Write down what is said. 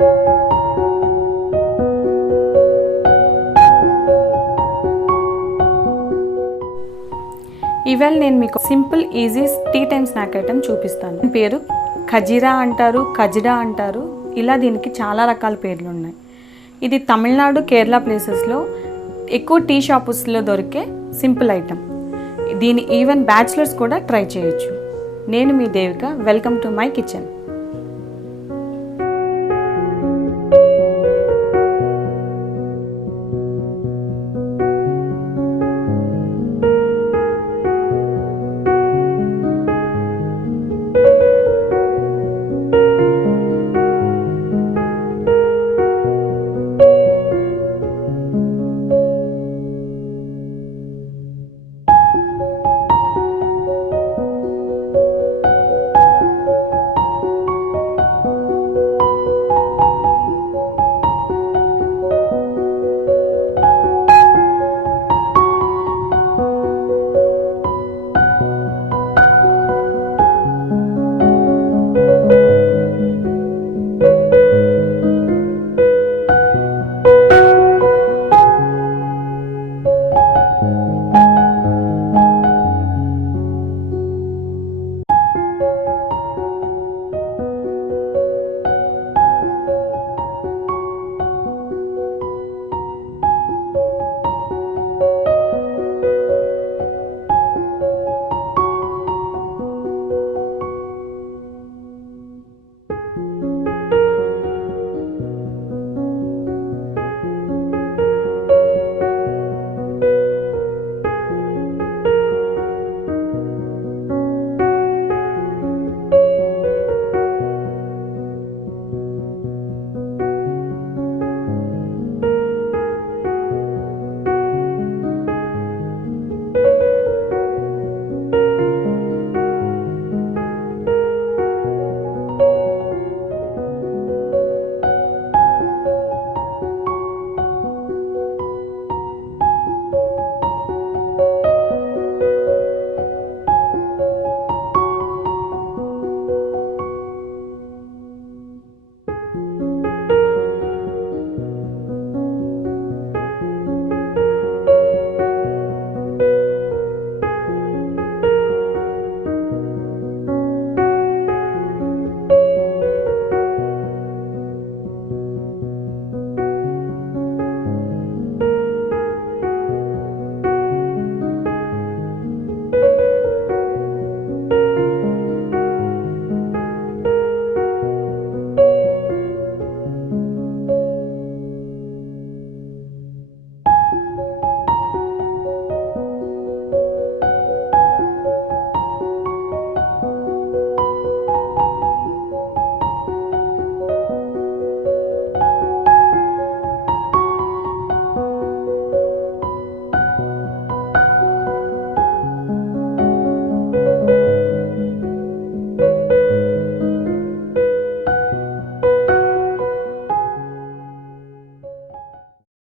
ఇవాళ నేను మీకు simple easy tea time snack item చూపిస్తాను. దీని పేరు ఖజీరా అంటారు, కజడా అంటారు. ఇలా దీనికి చాలా రకాల పేర్లు ఉన్నాయి. ఇది తమిళనాడు, కేరళ ప్లేసెస్లో ఎక్కువ టీ షాప్స్లో దొరికే సింపుల్ ఐటమ్. దీని ఈవెన్ బ్యాచిలర్స్ కూడా ట్రై చేయొచ్చు. నేను మీ Devika. Welcome to my kitchen.